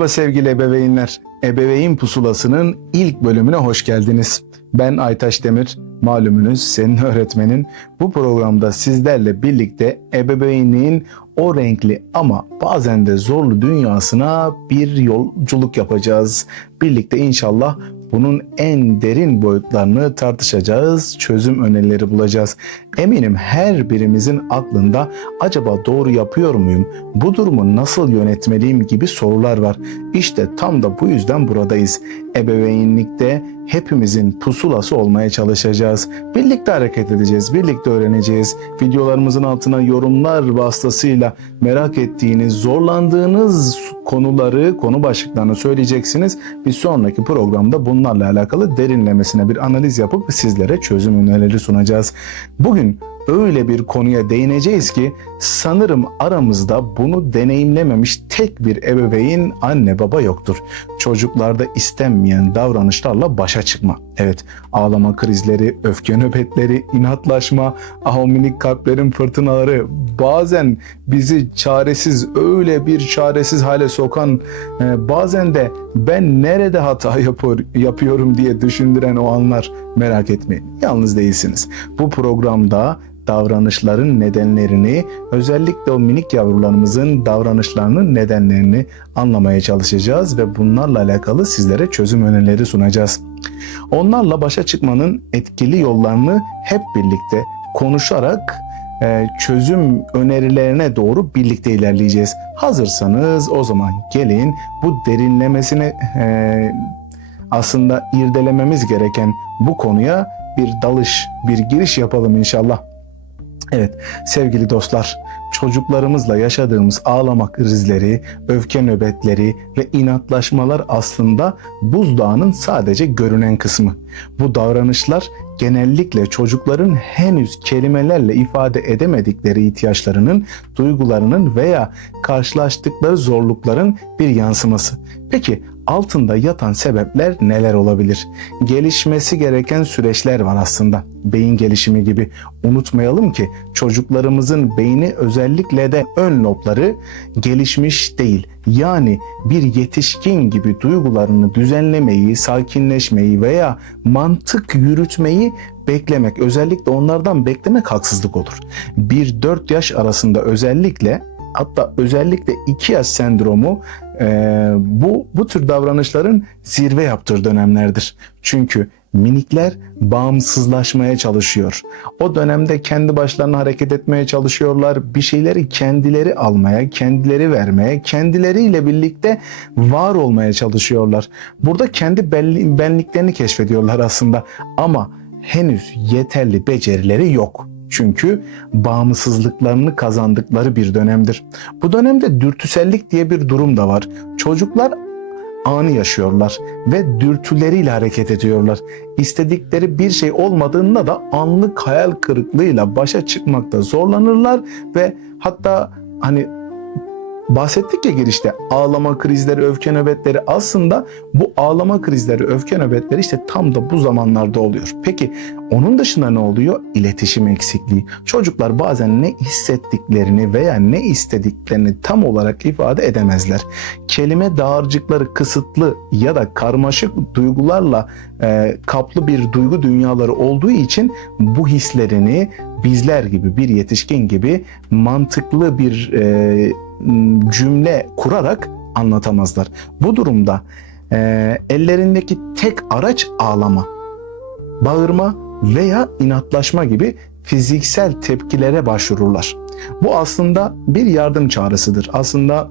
Merhaba sevgili ebeveynler. Ebeveyn Pusulası'nın ilk bölümüne hoş geldiniz. Ben Aytaş Demir, malumunuz senin öğretmenin. Bu programda sizlerle birlikte ebeveynliğin o renkli ama bazen de zorlu dünyasına bir yolculuk yapacağız. Birlikte inşallah bunun en derin boyutlarını tartışacağız, çözüm önerileri bulacağız. Eminim her birimizin aklında acaba doğru yapıyor muyum, bu durumu nasıl yönetmeliyim gibi sorular var. İşte tam da bu yüzden buradayız. Ebeveynlikte hepimizin pusulası olmaya çalışacağız. Birlikte hareket edeceğiz, birlikte öğreneceğiz. Videolarımızın altına yorumlar vasıtasıyla merak ettiğiniz, zorlandığınız konuları, konu başlıklarını söyleyeceksiniz. Bir sonraki programda bunlarla alakalı derinlemesine bir analiz yapıp sizlere çözüm önerileri sunacağız. Bugün öyle bir konuya değineceğiz ki sanırım aramızda bunu deneyimlememiş tek bir ebeveyn anne baba yoktur. Çocuklarda istenmeyen davranışlarla başa çıkma. Evet ağlama krizleri, öfke nöbetleri, inatlaşma, ah o minik kalplerin fırtınaları bazen bizi çaresiz öyle bir çaresiz hale sokan e, bazen de ben nerede hata yapıyor, yapıyorum diye düşündüren o anlar merak etmeyin. Yalnız değilsiniz. Bu programda davranışların nedenlerini, özellikle o minik yavrularımızın davranışlarının nedenlerini anlamaya çalışacağız ve bunlarla alakalı sizlere çözüm önerileri sunacağız. Onlarla başa çıkmanın etkili yollarını hep birlikte konuşarak e, çözüm önerilerine doğru birlikte ilerleyeceğiz. Hazırsanız o zaman gelin bu derinlemesine e, aslında irdelememiz gereken bu konuya bir dalış, bir giriş yapalım inşallah. Evet sevgili dostlar çocuklarımızla yaşadığımız ağlama krizleri, öfke nöbetleri ve inatlaşmalar aslında buzdağının sadece görünen kısmı. Bu davranışlar genellikle çocukların henüz kelimelerle ifade edemedikleri ihtiyaçlarının, duygularının veya karşılaştıkları zorlukların bir yansıması. Peki altında yatan sebepler neler olabilir? Gelişmesi gereken süreçler var aslında. Beyin gelişimi gibi. Unutmayalım ki çocuklarımızın beyni özellikle de ön lobları gelişmiş değil. Yani bir yetişkin gibi duygularını düzenlemeyi, sakinleşmeyi veya mantık yürütmeyi beklemek, özellikle onlardan beklemek haksızlık olur. 1-4 yaş arasında özellikle hatta özellikle 2 yaş sendromu e, bu bu tür davranışların zirve yaptığı dönemlerdir. Çünkü minikler bağımsızlaşmaya çalışıyor. O dönemde kendi başlarına hareket etmeye çalışıyorlar. Bir şeyleri kendileri almaya, kendileri vermeye, kendileriyle birlikte var olmaya çalışıyorlar. Burada kendi benliklerini keşfediyorlar aslında ama henüz yeterli becerileri yok. Çünkü bağımsızlıklarını kazandıkları bir dönemdir. Bu dönemde dürtüsellik diye bir durum da var. Çocuklar anı yaşıyorlar ve dürtüleriyle hareket ediyorlar. İstedikleri bir şey olmadığında da anlık hayal kırıklığıyla başa çıkmakta zorlanırlar ve hatta hani bahsettik ya girişte ağlama krizleri, öfke nöbetleri aslında bu ağlama krizleri, öfke nöbetleri işte tam da bu zamanlarda oluyor. Peki onun dışında ne oluyor? İletişim eksikliği. Çocuklar bazen ne hissettiklerini veya ne istediklerini tam olarak ifade edemezler. Kelime dağarcıkları kısıtlı ya da karmaşık duygularla e, kaplı bir duygu dünyaları olduğu için bu hislerini bizler gibi bir yetişkin gibi mantıklı bir e, cümle kurarak anlatamazlar. Bu durumda e, ellerindeki tek araç ağlama, bağırma veya inatlaşma gibi fiziksel tepkilere başvururlar. Bu aslında bir yardım çağrısıdır. Aslında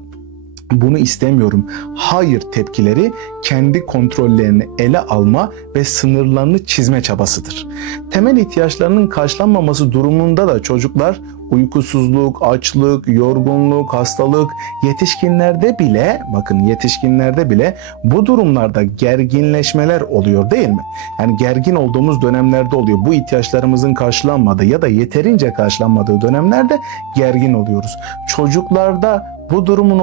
bunu istemiyorum. Hayır tepkileri kendi kontrollerini ele alma ve sınırlarını çizme çabasıdır. Temel ihtiyaçlarının karşılanmaması durumunda da çocuklar uykusuzluk, açlık, yorgunluk, hastalık, yetişkinlerde bile bakın yetişkinlerde bile bu durumlarda gerginleşmeler oluyor değil mi? Yani gergin olduğumuz dönemlerde oluyor. Bu ihtiyaçlarımızın karşılanmadığı ya da yeterince karşılanmadığı dönemlerde gergin oluyoruz. Çocuklarda bu durumun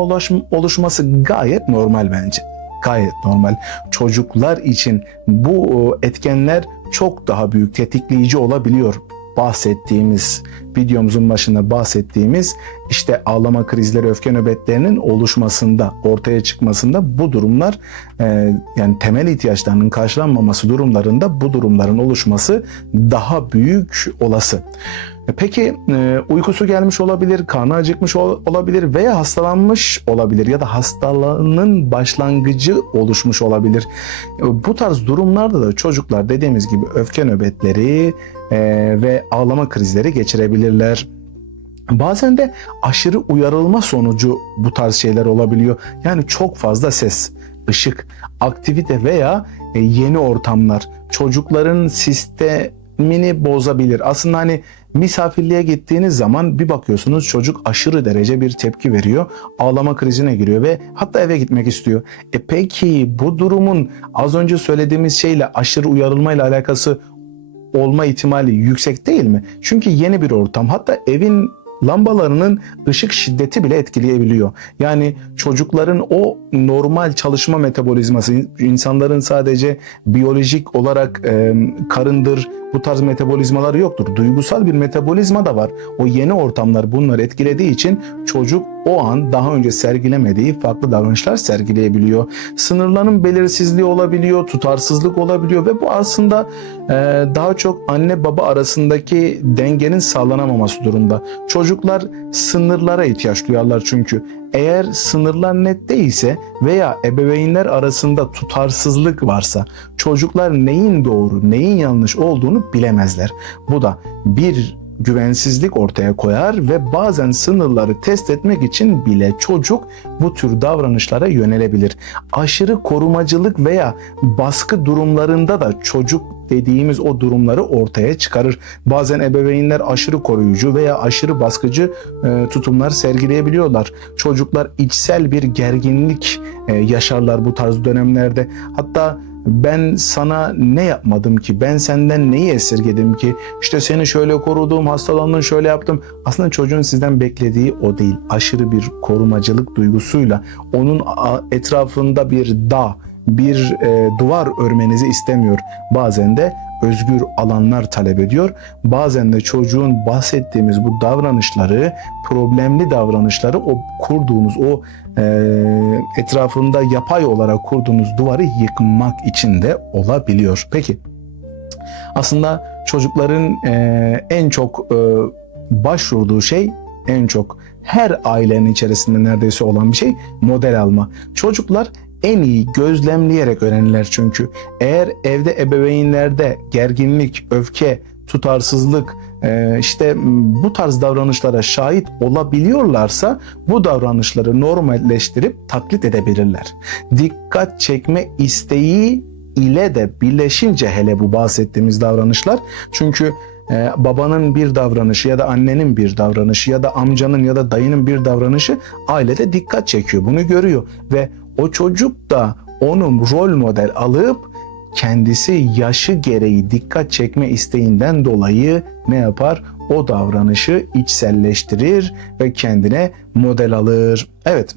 oluşması gayet normal bence. Gayet normal. Çocuklar için bu etkenler çok daha büyük tetikleyici olabiliyor. Bahsettiğimiz videomuzun başında bahsettiğimiz işte ağlama krizleri, öfke nöbetlerinin oluşmasında, ortaya çıkmasında bu durumlar e, yani temel ihtiyaçlarının karşılanmaması durumlarında bu durumların oluşması daha büyük olası. E, Peki e, uykusu gelmiş olabilir, karnı acıkmış ol- olabilir veya hastalanmış olabilir ya da hastalığının başlangıcı oluşmuş olabilir. E, Bu tarz durumlarda da çocuklar dediğimiz gibi öfke nöbetleri e, ve ağlama krizleri geçirebilirler. Bazen de aşırı uyarılma sonucu bu tarz şeyler olabiliyor. Yani çok fazla ses, ışık, aktivite veya e, yeni ortamlar çocukların sistemini bozabilir. Aslında hani misafirliğe gittiğiniz zaman bir bakıyorsunuz çocuk aşırı derece bir tepki veriyor. Ağlama krizine giriyor ve hatta eve gitmek istiyor. E peki bu durumun az önce söylediğimiz şeyle aşırı uyarılmayla alakası olma ihtimali yüksek değil mi? Çünkü yeni bir ortam. Hatta evin lambalarının ışık şiddeti bile etkileyebiliyor. Yani çocukların o normal çalışma metabolizması, insanların sadece biyolojik olarak e, karındır, bu tarz metabolizmaları yoktur. Duygusal bir metabolizma da var. O yeni ortamlar bunları etkilediği için çocuk o an daha önce sergilemediği farklı davranışlar sergileyebiliyor. Sınırların belirsizliği olabiliyor, tutarsızlık olabiliyor ve bu aslında e, daha çok anne baba arasındaki dengenin sağlanamaması durumda. Çocuklar sınırlara ihtiyaç duyarlar çünkü. Eğer sınırlar net değilse veya ebeveynler arasında tutarsızlık varsa çocuklar neyin doğru, neyin yanlış olduğunu bilemezler. Bu da bir güvensizlik ortaya koyar ve bazen sınırları test etmek için bile çocuk bu tür davranışlara yönelebilir. Aşırı korumacılık veya baskı durumlarında da çocuk dediğimiz o durumları ortaya çıkarır. Bazen ebeveynler aşırı koruyucu veya aşırı baskıcı e, tutumlar sergileyebiliyorlar. Çocuklar içsel bir gerginlik e, yaşarlar bu tarz dönemlerde. Hatta ben sana ne yapmadım ki? Ben senden neyi esirgedim ki? İşte seni şöyle korudum, hastalandın, şöyle yaptım. Aslında çocuğun sizden beklediği o değil. Aşırı bir korumacılık duygusuyla onun etrafında bir dağ, bir e, duvar örmenizi istemiyor. Bazen de özgür alanlar talep ediyor. Bazen de çocuğun bahsettiğimiz bu davranışları, problemli davranışları o kurduğunuz o e, etrafında yapay olarak kurduğunuz duvarı yıkmak için de olabiliyor. Peki aslında çocukların e, en çok e, başvurduğu şey en çok her ailenin içerisinde neredeyse olan bir şey model alma. Çocuklar en iyi gözlemleyerek öğrenirler çünkü. Eğer evde ebeveynlerde gerginlik, öfke, tutarsızlık, işte m, bu tarz davranışlara şahit olabiliyorlarsa bu davranışları normalleştirip taklit edebilirler. Dikkat çekme isteği ile de birleşince hele bu bahsettiğimiz davranışlar çünkü e, babanın bir davranışı ya da annenin bir davranışı ya da amcanın ya da dayının bir davranışı ailede dikkat çekiyor. Bunu görüyor ve o çocuk da onun rol model alıp kendisi yaşı gereği dikkat çekme isteğinden dolayı ne yapar? O davranışı içselleştirir ve kendine model alır. Evet.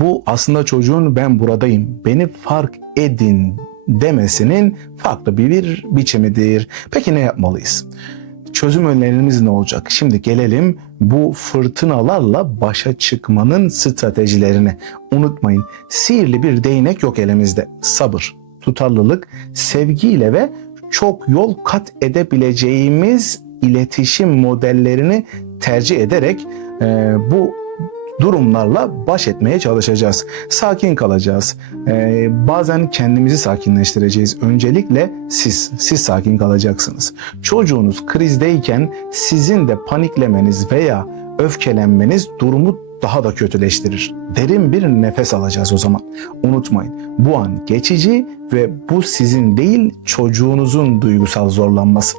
Bu aslında çocuğun ben buradayım, beni fark edin demesinin farklı bir, bir biçimidir. Peki ne yapmalıyız? Çözüm önerilerimiz ne olacak? Şimdi gelelim bu fırtınalarla başa çıkmanın stratejilerine. Unutmayın sihirli bir değnek yok elimizde. Sabır, tutarlılık, sevgiyle ve çok yol kat edebileceğimiz iletişim modellerini tercih ederek e, bu durumlarla baş etmeye çalışacağız. Sakin kalacağız. Ee, bazen kendimizi sakinleştireceğiz. Öncelikle siz, siz sakin kalacaksınız. Çocuğunuz krizdeyken sizin de paniklemeniz veya öfkelenmeniz durumu daha da kötüleştirir. Derin bir nefes alacağız o zaman. Unutmayın bu an geçici ve bu sizin değil çocuğunuzun duygusal zorlanması.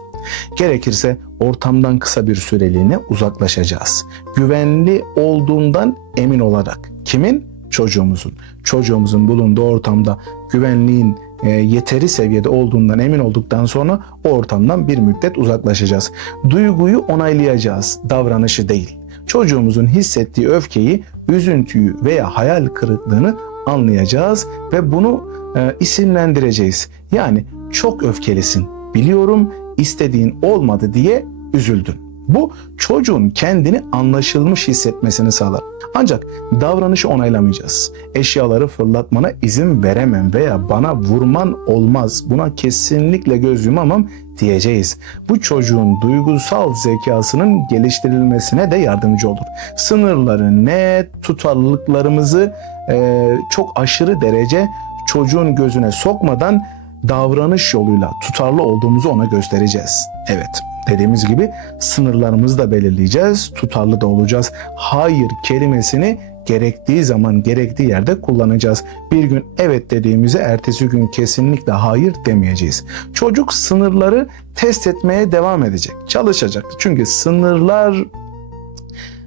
Gerekirse ortamdan kısa bir süreliğine uzaklaşacağız. Güvenli olduğundan emin olarak. Kimin? Çocuğumuzun. Çocuğumuzun bulunduğu ortamda güvenliğin e, yeteri seviyede olduğundan emin olduktan sonra o ortamdan bir müddet uzaklaşacağız. Duyguyu onaylayacağız, davranışı değil. Çocuğumuzun hissettiği öfkeyi, üzüntüyü veya hayal kırıklığını anlayacağız ve bunu e, isimlendireceğiz. Yani çok öfkelisin. Biliyorum istediğin olmadı diye üzüldün. Bu çocuğun kendini anlaşılmış hissetmesini sağlar. Ancak davranışı onaylamayacağız. Eşyaları fırlatmana izin veremem veya bana vurman olmaz. Buna kesinlikle göz yumamam diyeceğiz. Bu çocuğun duygusal zekasının geliştirilmesine de yardımcı olur. Sınırları net, tutarlılıklarımızı e, çok aşırı derece çocuğun gözüne sokmadan davranış yoluyla tutarlı olduğumuzu ona göstereceğiz. Evet, dediğimiz gibi sınırlarımızı da belirleyeceğiz, tutarlı da olacağız. Hayır kelimesini gerektiği zaman gerektiği yerde kullanacağız. Bir gün evet dediğimize ertesi gün kesinlikle hayır demeyeceğiz. Çocuk sınırları test etmeye devam edecek, çalışacak. Çünkü sınırlar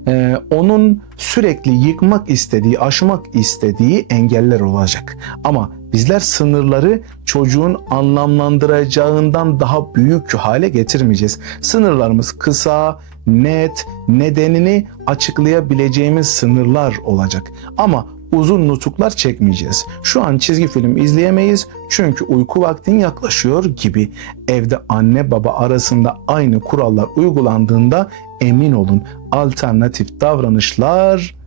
e, onun sürekli yıkmak istediği, aşmak istediği engeller olacak. Ama bizler sınırları çocuğun anlamlandıracağından daha büyük hale getirmeyeceğiz. Sınırlarımız kısa, net, nedenini açıklayabileceğimiz sınırlar olacak. Ama uzun nutuklar çekmeyeceğiz. Şu an çizgi film izleyemeyiz çünkü uyku vaktin yaklaşıyor gibi. Evde anne baba arasında aynı kurallar uygulandığında emin olun alternatif davranışlar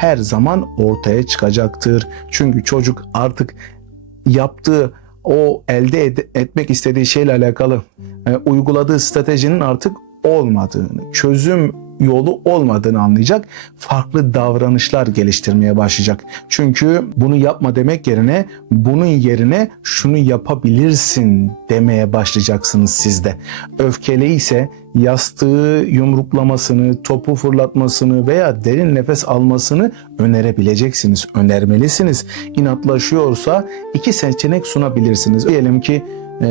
her zaman ortaya çıkacaktır. Çünkü çocuk artık yaptığı o elde ed- etmek istediği şeyle alakalı e, uyguladığı stratejinin artık olmadığını, çözüm yolu olmadığını anlayacak. Farklı davranışlar geliştirmeye başlayacak. Çünkü bunu yapma demek yerine bunun yerine şunu yapabilirsin demeye başlayacaksınız siz de. Öfkeli ise yastığı yumruklamasını, topu fırlatmasını veya derin nefes almasını önerebileceksiniz, önermelisiniz. İnatlaşıyorsa iki seçenek sunabilirsiniz. Diyelim ki e,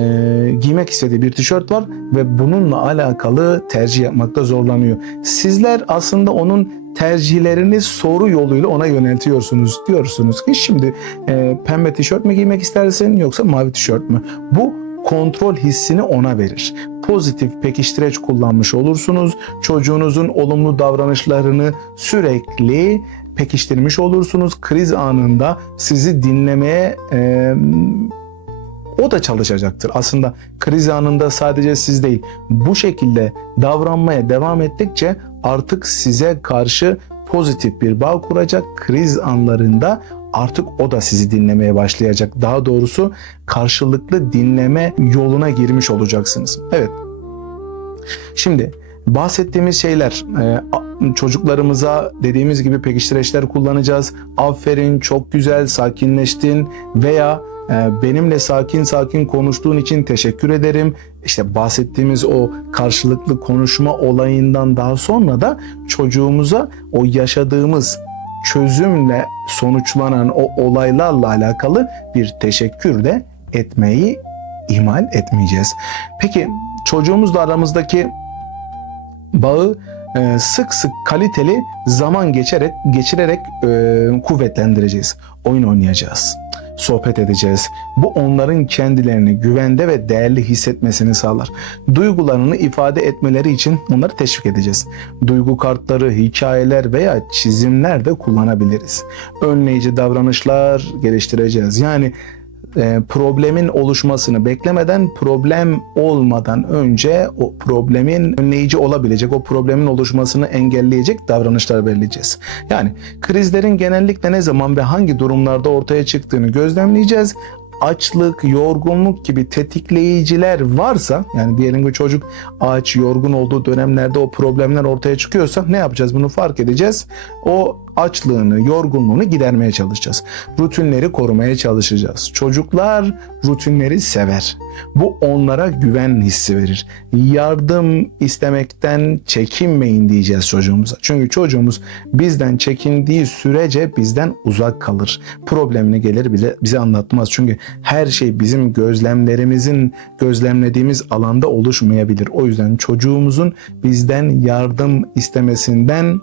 giymek istediği bir tişört var ve bununla alakalı tercih yapmakta zorlanıyor. Sizler aslında onun tercihlerini soru yoluyla ona yöneltiyorsunuz. Diyorsunuz ki şimdi e, pembe tişört mü giymek istersin yoksa mavi tişört mü? Bu kontrol hissini ona verir. Pozitif pekiştireç kullanmış olursunuz. Çocuğunuzun olumlu davranışlarını sürekli pekiştirmiş olursunuz. Kriz anında sizi dinlemeye e, o da çalışacaktır. Aslında kriz anında sadece siz değil bu şekilde davranmaya devam ettikçe artık size karşı pozitif bir bağ kuracak. Kriz anlarında artık o da sizi dinlemeye başlayacak. Daha doğrusu karşılıklı dinleme yoluna girmiş olacaksınız. Evet. Şimdi bahsettiğimiz şeyler e, çocuklarımıza dediğimiz gibi pekiştireçler kullanacağız. Aferin, çok güzel, sakinleştin veya benimle sakin sakin konuştuğun için teşekkür ederim. İşte bahsettiğimiz o karşılıklı konuşma olayından daha sonra da çocuğumuza o yaşadığımız çözümle sonuçlanan o olaylarla alakalı bir teşekkür de etmeyi ihmal etmeyeceğiz. Peki çocuğumuzla aramızdaki bağı e, sık sık kaliteli zaman geçerek geçirerek e, kuvvetlendireceğiz. Oyun oynayacağız sohbet edeceğiz. Bu onların kendilerini güvende ve değerli hissetmesini sağlar. Duygularını ifade etmeleri için onları teşvik edeceğiz. Duygu kartları, hikayeler veya çizimler de kullanabiliriz. Önleyici davranışlar geliştireceğiz. Yani e, problemin oluşmasını beklemeden problem olmadan önce o problemin önleyici olabilecek, o problemin oluşmasını engelleyecek davranışlar belirleyeceğiz. Yani krizlerin genellikle ne zaman ve hangi durumlarda ortaya çıktığını gözlemleyeceğiz açlık, yorgunluk gibi tetikleyiciler varsa yani diyelim ki çocuk aç, yorgun olduğu dönemlerde o problemler ortaya çıkıyorsa ne yapacağız? Bunu fark edeceğiz. O açlığını, yorgunluğunu gidermeye çalışacağız. Rutinleri korumaya çalışacağız. Çocuklar rutinleri sever. Bu onlara güven hissi verir. Yardım istemekten çekinmeyin diyeceğiz çocuğumuza. Çünkü çocuğumuz bizden çekindiği sürece bizden uzak kalır. Problemini gelir bile bize anlatmaz. Çünkü her şey bizim gözlemlerimizin gözlemlediğimiz alanda oluşmayabilir. O yüzden çocuğumuzun bizden yardım istemesinden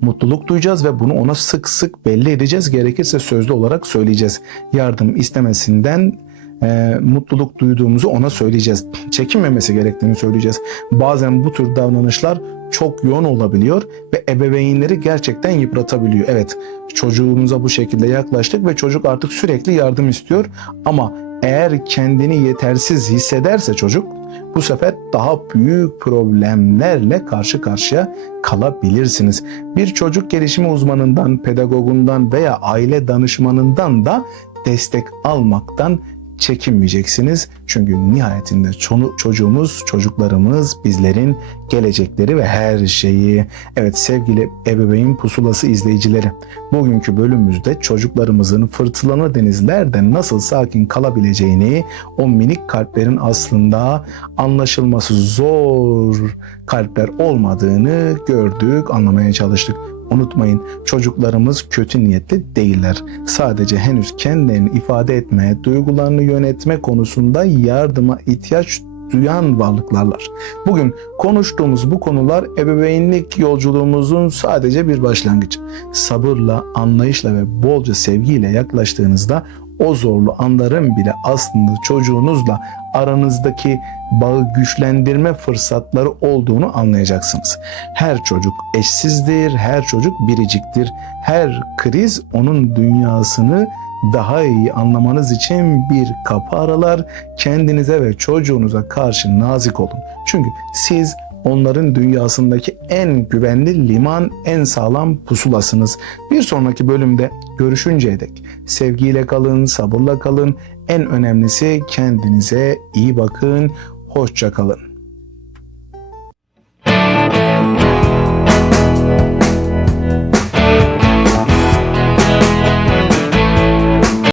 mutluluk duyacağız ve bunu ona sık sık belli edeceğiz. Gerekirse sözlü olarak söyleyeceğiz. Yardım istemesinden e, mutluluk duyduğumuzu ona söyleyeceğiz. Çekinmemesi gerektiğini söyleyeceğiz. Bazen bu tür davranışlar çok yoğun olabiliyor ve ebeveynleri gerçekten yıpratabiliyor. Evet çocuğumuza bu şekilde yaklaştık ve çocuk artık sürekli yardım istiyor ama eğer kendini yetersiz hissederse çocuk bu sefer daha büyük problemlerle karşı karşıya kalabilirsiniz. Bir çocuk gelişimi uzmanından, pedagogundan veya aile danışmanından da destek almaktan çekinmeyeceksiniz. Çünkü nihayetinde çocuğumuz, çocuklarımız bizlerin gelecekleri ve her şeyi. Evet sevgili ebeveyn pusulası izleyicileri, bugünkü bölümümüzde çocuklarımızın fırtınalı denizlerde nasıl sakin kalabileceğini, o minik kalplerin aslında anlaşılması zor kalpler olmadığını gördük, anlamaya çalıştık. Unutmayın çocuklarımız kötü niyetli değiller. Sadece henüz kendilerini ifade etme, duygularını yönetme konusunda yardıma ihtiyaç duyan varlıklarlar. Bugün konuştuğumuz bu konular ebeveynlik yolculuğumuzun sadece bir başlangıcı. Sabırla, anlayışla ve bolca sevgiyle yaklaştığınızda o zorlu anların bile aslında çocuğunuzla aranızdaki bağı güçlendirme fırsatları olduğunu anlayacaksınız. Her çocuk eşsizdir, her çocuk biriciktir. Her kriz onun dünyasını daha iyi anlamanız için bir kapı aralar. Kendinize ve çocuğunuza karşı nazik olun. Çünkü siz onların dünyasındaki en güvenli liman, en sağlam pusulasınız. Bir sonraki bölümde görüşünceye dek sevgiyle kalın, sabırla kalın. En önemlisi kendinize iyi bakın. Hoşça kalın.